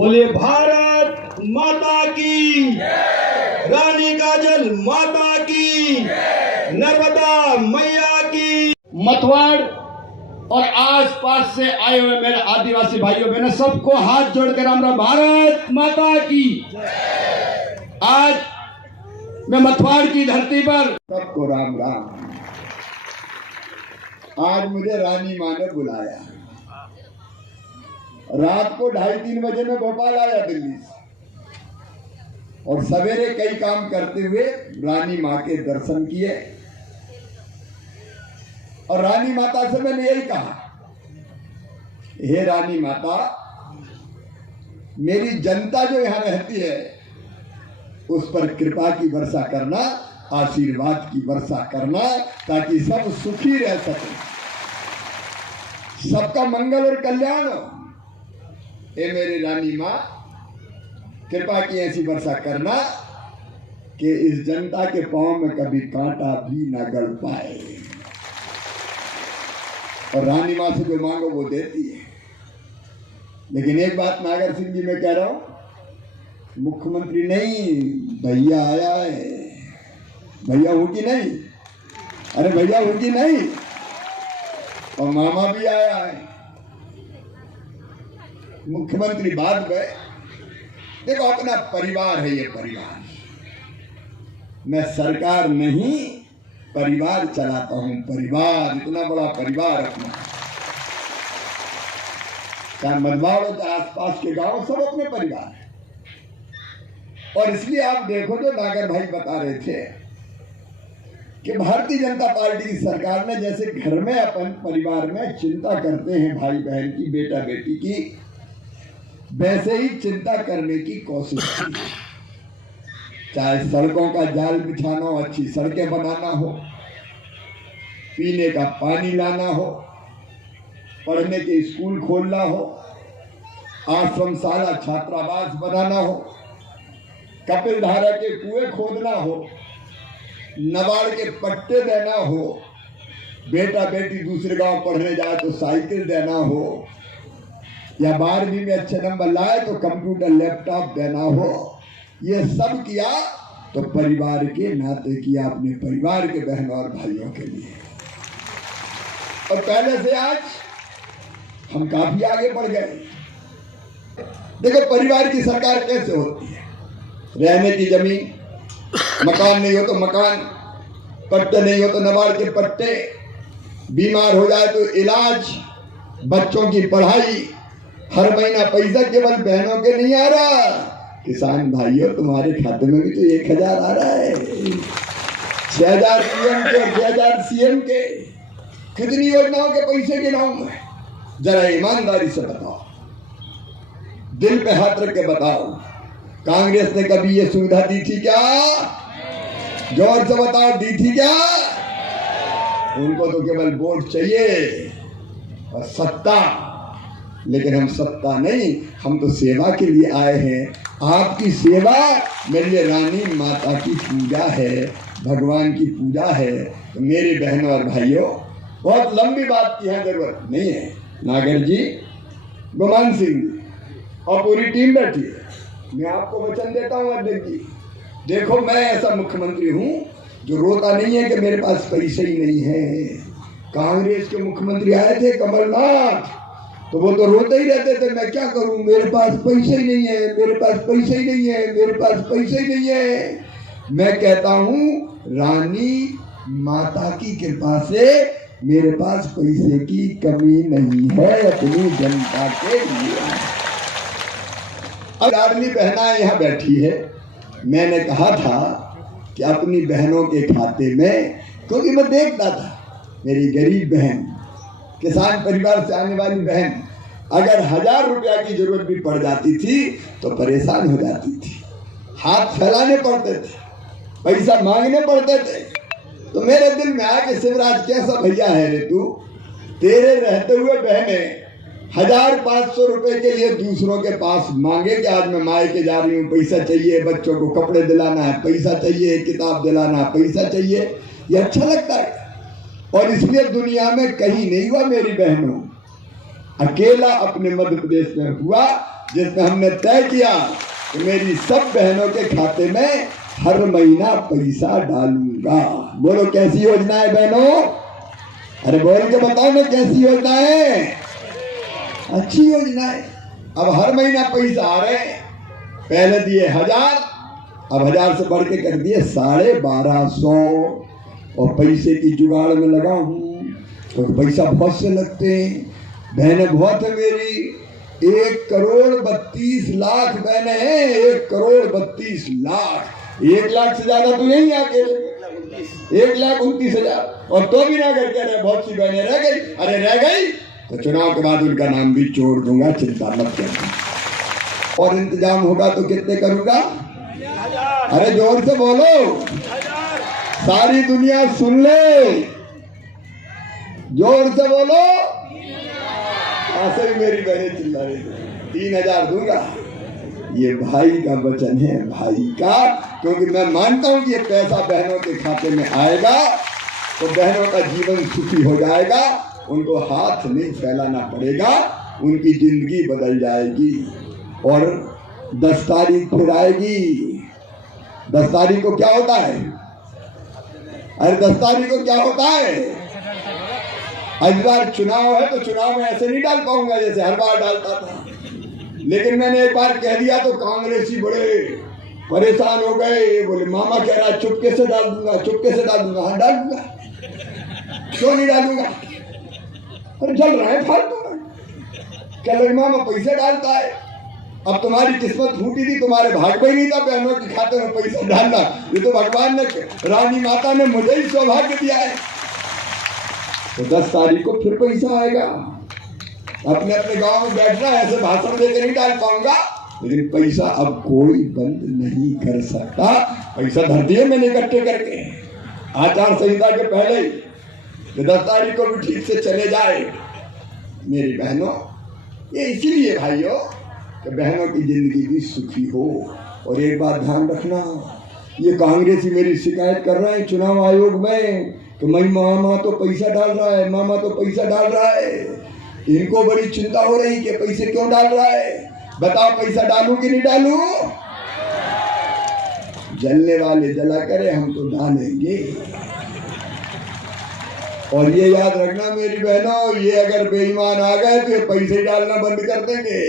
बोले भारत माता की, रानी काजल माता की, नर्मदा मैया की। मतवाड़ और आसपास से आए हुए मेरे आदिवासी भाइयों बहनों सबको हाथ जोड़कर राम राम, भारत माता की। आज मैं मतवाड़ की धरती पर सबको राम राम। आज मुझे रानी माँ ने बुलाया। रात को 2:30-3 बजे में भोपाल आया दिल्ली से, और सवेरे कई काम करते हुए रानी माँ के दर्शन किए। और रानी माता से मैंने यही कहा, हे रानी माता, मेरी जनता जो यहाँ रहती है उस पर कृपा की वर्षा करना, आशीर्वाद की वर्षा करना, ताकि सब सुखी रह सके, सबका मंगल और कल्याण हो। हे मेरी रानी माँ, कृपा की ऐसी वर्षा करना कि इस जनता के पांव में कभी कांटा भी न गड़ पाए। और रानी माँ से जो मांगो वो देती है। लेकिन एक बात नागर सिंह जी मैं कह रहा हूं, मुख्यमंत्री नहीं, भैया आया है। भैया हो कि नहीं? अरे भैया हो कि नहीं? और मामा भी आया है। मुख्यमंत्री बाद में, देखो अपना परिवार है ये परिवार। मैं सरकार नहीं, परिवार चलाता हूं। परिवार, इतना बड़ा परिवार अपना, चाहे मधवाड़ हो चाहे आसपास के गांव, सब अपने परिवार है। और इसलिए आप देखो, जो नागर भाई बता रहे थे कि भारतीय जनता पार्टी की सरकार ने जैसे घर में अपन परिवार में चिंता करते हैं भाई बहन की, बेटा बेटी की, वैसे ही चिंता करने की कोशिश की। चाहे सड़कों का जाल बिछाना हो, अच्छी सड़कें बनाना हो, पीने का पानी लाना हो, पढ़ने के स्कूल खोलना हो, आश्रमशाला छात्रावास बनाना हो, कपिल धारा के कुएं खोदना हो, नबाड़ के पट्टे देना हो, बेटा बेटी दूसरे गांव पढ़ने जाए तो साइकिल देना हो, या 12वीं में अच्छे नंबर लाए तो कंप्यूटर लैपटॉप देना हो, ये सब किया तो परिवार के नाते किया, अपने परिवार के बहनों और भाइयों के लिए। और पहले से आज हम काफी आगे बढ़ गए। देखो परिवार की सरकार कैसे होती है, रहने की जमीन, मकान नहीं हो तो मकान, पट्टे नहीं हो तो नबाड़ के पट्टे, बीमार हो जाए तो इलाज, बच्चों की पढ़ाई, हर महीना पैसा केवल बहनों के नहीं आ रहा, किसान भाइयों तुम्हारे खाते में भी तो 1000 आ रहा है। 6000 पीएम के, 6000 सीएम के, कितनी योजनाओं के पैसे गिनाऊं मैं? जरा ईमानदारी से बताओ, दिल पे हाथ रख के बताओ, कांग्रेस ने कभी ये सुविधा दी थी क्या? जोर से बताओ, दी थी क्या? उनको तो केवल वोट चाहिए और सत्ता। लेकिन हम सत्ता नहीं, हम तो सेवा के लिए आए हैं। आपकी सेवा मेरे लिए रानी माता की पूजा है, भगवान की पूजा है। तो मेरे बहनों और भाइयों, बहुत लंबी बात की है, जरूरत नहीं है। नागर जी, गुमान सिंह जी और पूरी टीम बैठी है। मैं आपको वचन देता हूँ अध्यक्ष जी, देखो मैं ऐसा मुख्यमंत्री हूँ जो रोता नहीं है कि मेरे पास पैसे ही नहीं है। कांग्रेस के मुख्यमंत्री आए थे कमलनाथ, तो वो तो रोते ही रहते थे, मैं क्या करूं, मेरे पास पैसे ही नहीं है, मेरे पास पैसे ही नहीं है, मेरे पास पैसे ही नहीं है। मैं कहता हूं रानी माता की कृपा से मेरे पास पैसे की कमी नहीं है अपनी जनता के लिए। अब लाडली बहना यहाँ बैठी है, मैंने कहा था कि अपनी बहनों के खाते में, क्योंकि मैं देखता था मेरी गरीब बहन, किसान परिवार से आने वाली बहन, अगर 1000 रुपया की जरूरत भी पड़ जाती थी तो परेशान हो जाती थी, हाथ फैलाने पड़ते थे, पैसा मांगने पड़ते थे। तो मेरे दिल में आया कि शिवराज कैसा भैया है रे तू, तेरे रहते हुए बहने 1500 रुपए के लिए दूसरों के पास मांगे कि आज मैं मायके जा रही हूँ, पैसा चाहिए, बच्चों को कपड़े दिलाना है, पैसा चाहिए, किताब दिलाना, पैसा चाहिए। ये अच्छा लगता है। और इसलिए दुनिया में कहीं नहीं हुआ मेरी बहनों, अकेला अपने मध्य प्रदेश में हुआ जिसमें हमने तय किया कि मेरी सब बहनों के खाते में हर महीना पैसा डालूंगा। बोलो कैसी योजना है बहनों? अरे बोल के बताओ ना कैसी योजना है? अच्छी योजना है। अब हर महीना पैसा आ रहे हैं। पहले दिए 1000, अब 1000 से बढ़ के कर दिए 1250। और पैसे की जुगाड़ में लगा हूँ क्योंकि पैसा बहुत से लगते हैं। बहनें बहुत है मेरी, 1,32,00,000 बहनें हैं। 1,32,00,000। 1 लाख से ज्यादा तो नहीं आके 1,29,000। और तो भी ना करके रहे, बहुत सी बहनें रह गई। अरे रह गई तो चुनाव के बाद उनका नाम भी जोड़ दूंगा, चिंता मत करना। और इंतजाम होगा तो कितने करूंगा? अरे जोर से बोलो, सारी दुनिया सुन ले, जोर से बोलो। ऐसे ही मेरी बहनें चिल्ला रही थी। 3,000 दूंगा। ये भाई का वचन है, भाई का, क्योंकि मैं मानता हूं कि ये पैसा बहनों के खाते में आएगा तो बहनों का जीवन सुखी हो जाएगा। उनको हाथ नहीं फैलाना पड़ेगा, उनकी जिंदगी बदल जाएगी। और 10 तारीख फिर आएगी। 10 तारीख को क्या होता है? अरे 10 तारीख को क्या होता है? इस बार चुनाव है तो चुनाव में ऐसे नहीं डाल पाऊंगा जैसे हर बार डालता था। लेकिन मैंने एक बार कह दिया तो कांग्रेसी बड़े परेशान हो गए। बोले मामा कह रहा है चुपके से डाल दूंगा, चुपके से डाल दूंगा। हाँ डाल दूंगा, क्यों नहीं डालूंगा? अरे चल रहा है फालतू। क्या लगे मामा पैसे डालता है? अब तुम्हारी किस्मत फूटी थी, तुम्हारे भाग में नहीं था बहनों के खाते में पैसा डालना। ये तो भगवान ने, रानी माता ने मुझे ही सौभाग्य दिया है। तो 10 तारीख को फिर पैसा आएगा। अपने अपने गांव में बैठना, ऐसे भाषण देकर नहीं डाल पाऊंगा, लेकिन पैसा अब कोई बंद नहीं कर सकता। पैसा धर दिए मैंने इकट्ठे करके आचार संहिता के पहले ही, कि 10 तारीख को भी ठीक से चले जाए। मेरी बहनों, ये इसीलिए भाइयों कि बहनों की जिंदगी भी सुखी हो। और एक बात ध्यान रखना, ये कांग्रेसी मेरी शिकायत कर रहे हैं चुनाव आयोग में कि मामा तो पैसा डाल रहा है, मामा तो पैसा डाल रहा है। इनको बड़ी चिंता हो रही कि पैसे क्यों डाल रहा है। बताओ पैसा डालूं कि नहीं डालूं? जलने वाले जला करे, हम तो डालेंगे। और ये याद रखना मेरी बहनों, ये अगर बेईमान आ गए तो ये पैसे डालना बंद कर देंगे।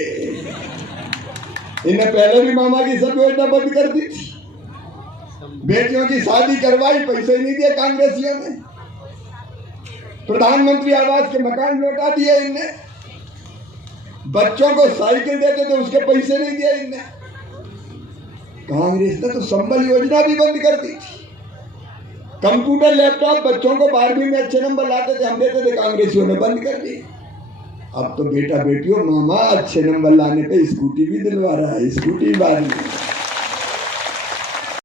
इन्हें पहले भी मामा की सब योजना बंद कर दी थी। बेटियों की शादी करवाई, पैसे नहीं दिए कांग्रेसियों ने। प्रधानमंत्री आवास के मकान लौटा दिए इनने। बच्चों को साइकिल देते थे, उसके पैसे नहीं दिए इनने। कांग्रेस ने तो संबल योजना भी बंद कर दी थी। कंप्यूटर लैपटॉप बच्चों को 12वीं में अच्छे नंबर लाते थे, हम देते थे, कांग्रेसियों ने बंद कर दी। अब तो बेटा बेटियों मामा अच्छे नंबर लाने पे स्कूटी भी दिलवा रहा है, स्कूटी बाद में।